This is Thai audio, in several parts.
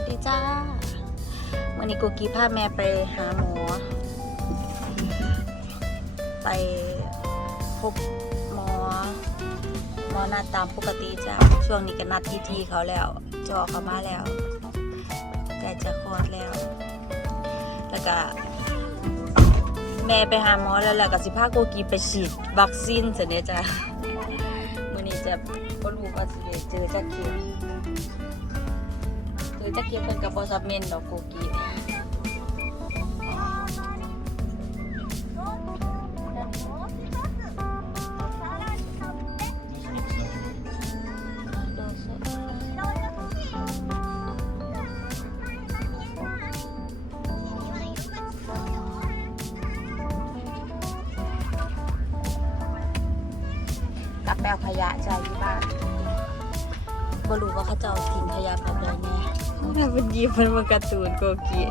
วัสดีจ้าวันนี้กูกี้พาแม่ไปหาหมอ ไปพบหมอ หมอนัดตามปกติจ้า ช่วงนี้ก็นัดทีทีเขาแล้ว จอเขามาแล้วใกล้จะคลอดแล้ว แล้วก็แม่ไปหาหมอแล้วแหละกับสิพาโกกีไปฉีดวัคซีนเสร็จเนี่ยจ้ะมื่อนี้จะก็รู้ว่าสิได้เจอจักเข็ม เจอจักเข็มเป็นกับบอซับเมนดอกโกกีกับแปลขยะใจ้ะอยู่บ้านบ่รู้ว่าเขาจะเอาทิ้งขยะแบ บใดแม่เป็นยีมันมันการ์ตูนโกกี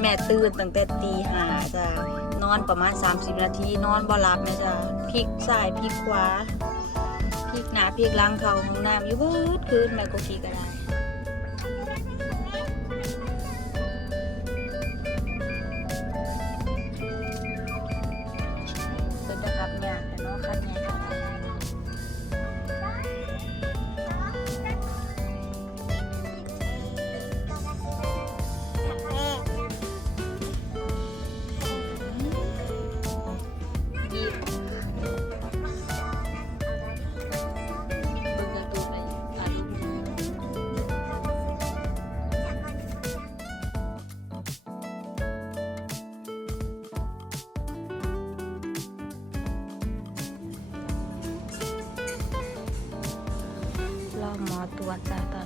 แม่ตื่นตั้งแต่ตีห้าจ้ะนอนประมาณ 30 นาที นอนบ่หลับแม่จ้ะพลิกซ้ายพลิกขวาพลิกหน้าพลิกหลังเข้าห้องน้ำอยู่เบิดคืนแม่โกกีก็ได้ อห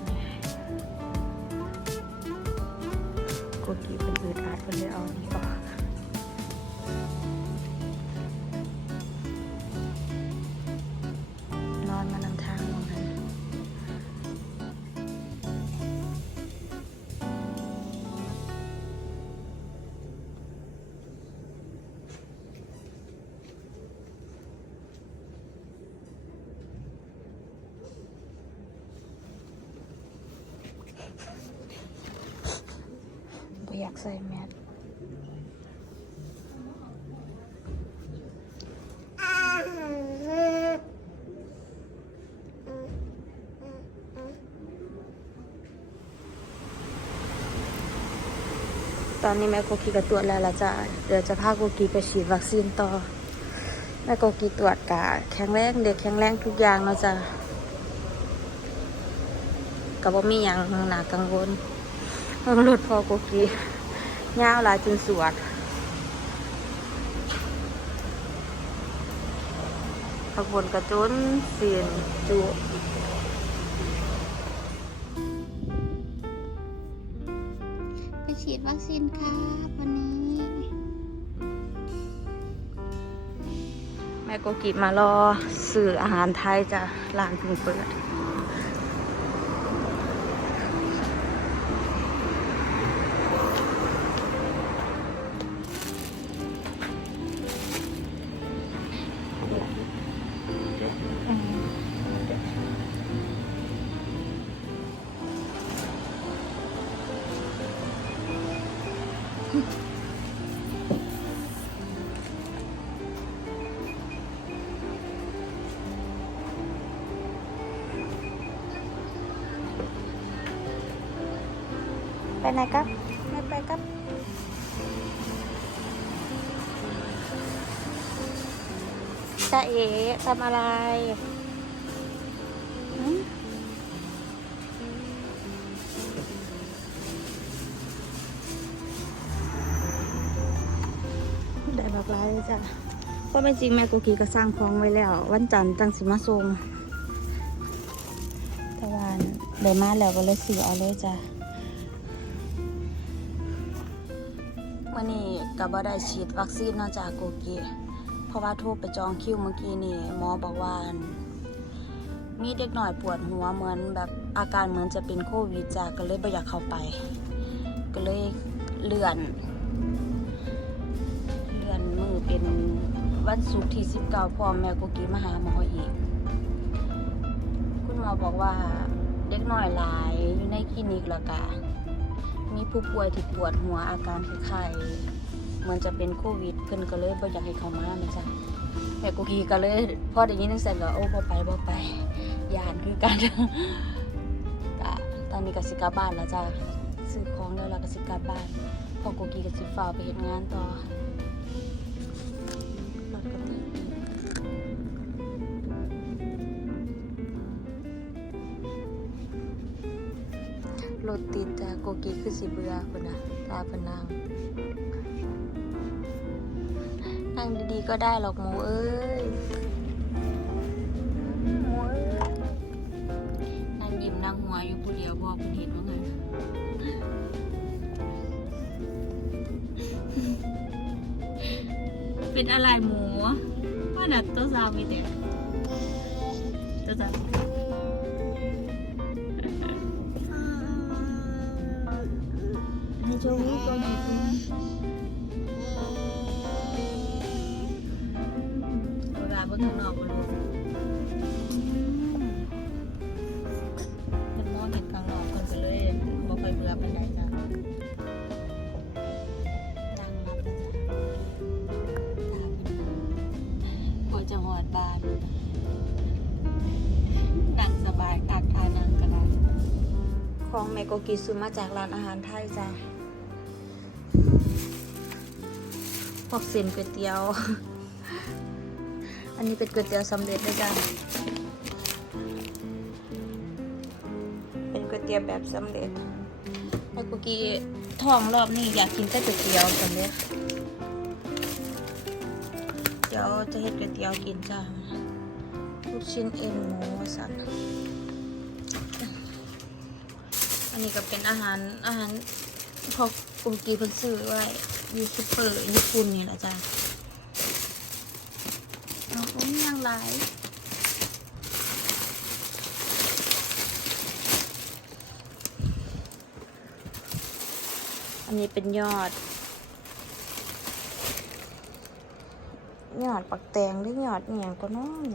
ใส่แมสตอนนี้แม่โกกีก็ตรวจแล้วละจ้ะเดี๋ยวจะพาโกกีไปฉีดวัคซีนต่อ แม่โกกีตรวจกะแข็งแรงเด็กแข็งแรงทุกอย่างเนาะจ้ะก็บ่มีหยังหน่ากังวลรถพอโกกี ยาวลายจนสวดขบวนกระจุนเสียนจุไปฉีดวัคซีนครับวันนี้ แม่โกกิมารอสื่ออาหารไทยจะร้านเพิ่งเปิด ไปไหนครับ ไม่ไปครับจะเอ๋ทำอะไรหืมได้บอกร้ายเลยจ้ะก็ไม่จริงแม่กุกีก็สร้างพองไว้แล้ว วันจันทร์จังสิมาส่งแต่วาเดี๋ยวมาแล้วก็เลยสื่อเอาเลยจ้ะ มื่อนี้ก็บ่ได้ฉีดวัคซีนนอกจากโกกีเพราะว่าโทรไปจองคิวเมื่อกี้นี่หมอบอกว่า มีเด็กหน่อยปวดหัวเหมือนแบบอาการเหมือนจะเป็นโควิดจ้ะก็เลยบ่อยากเข้าไป ก็เลยเลื่อน เลื่อนมือเป็นวันศุกร์ที่ 19พ่อแม่โกกีมาหาหมออีก คุณหมอบอกว่าเด็กหน้อยหลายอยู่ในคลินิกแล้วก็ มีผู้ป่วยที่ปวดหัวอาการคล้ายๆเหมือนจะเป็นโควิด เพิ่นก็เลยบ่อยากให้เขามาแม่จ้ะแม่โกกีก็เลยพอได้ยินจังซั่นก็โอ้บ่ไปบ่ไปย่านคือกันก็ตอนนี้ก็สิกลับบ้านแล้วจ้ะซื้อของแล้วแล้วก็สิกลับบ้านพอโกกีก็สิฟ้าไปเฮ็ดงานต่อรถก็ รถติดจ้ะโกกีคือสิเบื่อคนนะตาเพนนางนั่งดีๆก็ได้หรอกหมูเอ้ยนั่งยิ้มนั่งหัวอยู่ผู้เดียวบอกเป็นเห็นว่าไงเป็นอะไรหมูว่าน่ะตัวสาวมีแต่ตัวสาว เวลาบนข้างนอกบนรถเป็นมองเห็นข้างนอกคนก็เลยบ่ค่อยเบื่อปานใดจ้ะนั่งรับนะจ๊ะตาเป็นกว่าจะหอดบานนั่งสบายกากทานั่งก็ได้ของแมโกกิซื้อมาจากร้านอาหารไทยจ้ะพวกเส้นก๋วยเตี๋ยว อันนี้เป็นก๋วยเตี๋ยวสำเร็จเลยจ้ะเป็นก๋วยเตี๋ยวแบบสำเร็จแมโกกิท้องรอบนี้อยากกินแต่ก๋วยเตี๋ยวสำเร็จ เดี๋ยวจะเฮ็ดก๋วยเตี๋ยวกินจ้ะลูกชิ้นเอ็นหมูสัตว์อันนี้ก็เป็นอาหารอาหารพอกกุมกีเพิ่นซื้อไว้ยูซูเปอร์ญี่ปุ่นนี่แหละจ้า อย่างหลายอันนี้เป็นยอด ยอดปักแตงหรือยอดอหย่างก็น้อย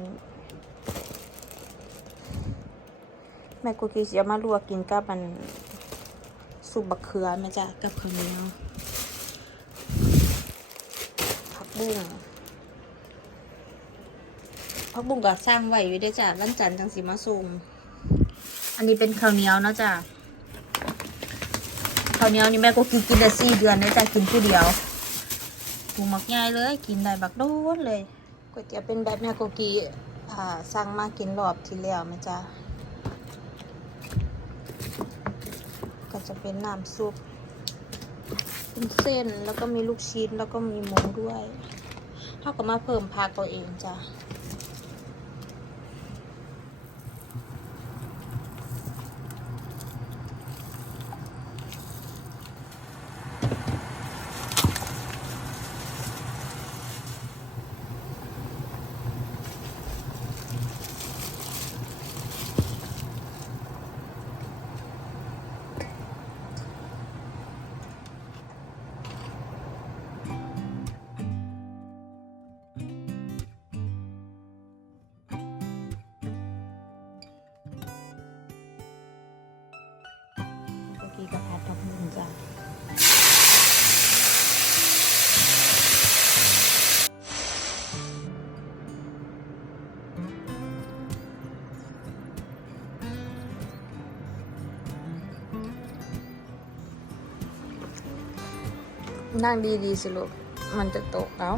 แม่กูกีจะมาลวกกินกับมันสุบักเขือแม่จ้ะกับข้าวเหนียวผักบุ้ง ผักบุ้งก็สร้างไว้อยู่ได้อจ้ะวันจันทร์จังสีมาส่งอันนี้เป็นข้าวเหนียวเนาะจ้ะข้าวเหนียวนี่แม่กูกีกินได้สี่เดือนเลยจ้ะกินผู้เดียวถูกมักง่ายเลย กินได้บักโดนเลยก๋วยเตี๋ยวเป็นแบบแม่กูกีอ่าสั่งมากินรอบที่แล้วแม่จ้ะก็จะเป็นน้ำซุปเป็นเส้นแล้วก็มีลูกชิ้นแล้วก็มีหมูด้วยเท่ากับมาเพิ่มผักตัวเองจ้ะ กี้กับผัดทับหมูจ้ะนั่งดีๆสิลูก มันจะตกแล้ว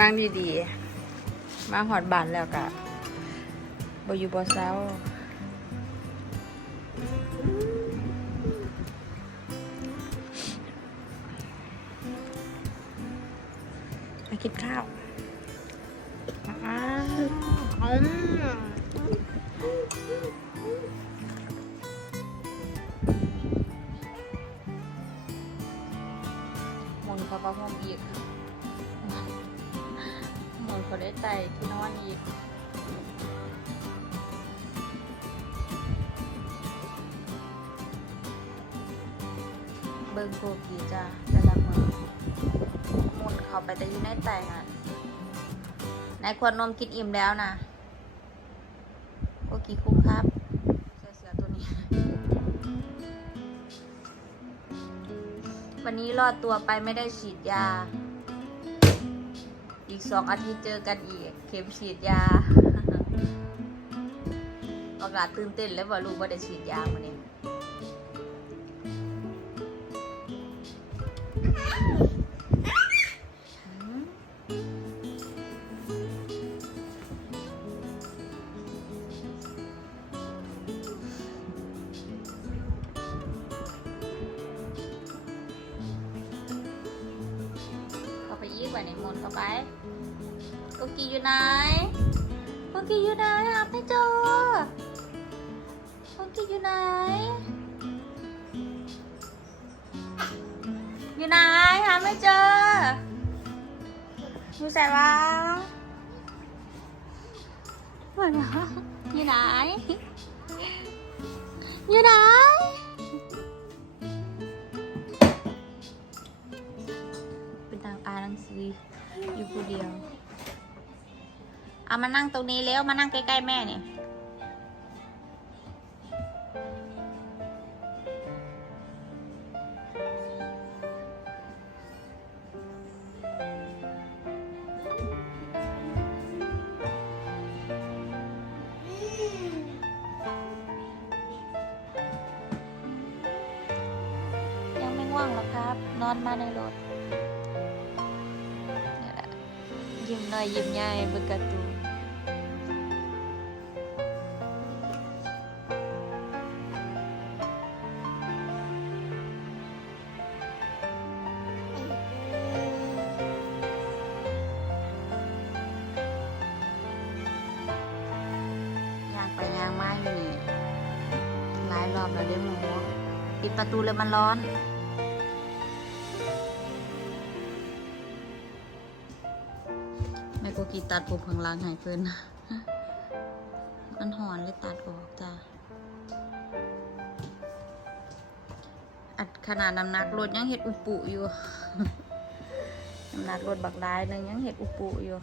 นั่งดีๆ มาหอดบานแล้วกะบอยู่บ่เศร้า กินข้าวอ้าวอืมหมุนเขาก็ห้องอีกมุนเขาได้ไต่ที่นอนอีกเบิ่งโกกีจ้าแต่ละมือ เขาไปแต่อยู่ในแต่งอะนายควรนมกินอิ่มแล้วนะโอกี่คุ้มครับเสือเสือตัวนี้ วันนี้รอดตัวไปไม่ได้ฉีดยา อีกสองอาทิตย์เจอกันอีก เข็มฉีดยาโอกาสตื่นเต้นแล้วว่าลูกว่าได้ฉีดยามาเนี่ ไปยี่กว่าในมนต์เข้าไปกุกกี้อยู่ไหนกุกกี้อยู่ไหนหาไม่เจอกุกกี้อยู่ไหน อยู่ไหนหาไม่เจออยู่ใส่วางว่าอยู่ไหนอยู่ไหน อยู่ผู้เดียวเอามานั่งตรงนี้แล้วมานั่งใกล้ๆแม่เนี่ยยังไม่ง่วงหรอครับ นอนมาในรถ อยยิ้มใหญ่เบึกการะตูนยางไปยางมาอยู่นี่หลายรอบแล้วเด้หมู ปิดประตูเลยมันร้อน กี้ตัดผมข้างล่างหายเพิ่นมันหอนเลยตัดออกจ้ะอัดขนาดน้ำหนักรถยังเห็ดอุปุอยู่ น้ำหนักรถบักได้หนึ่งยังเห็ดอุปุอยู่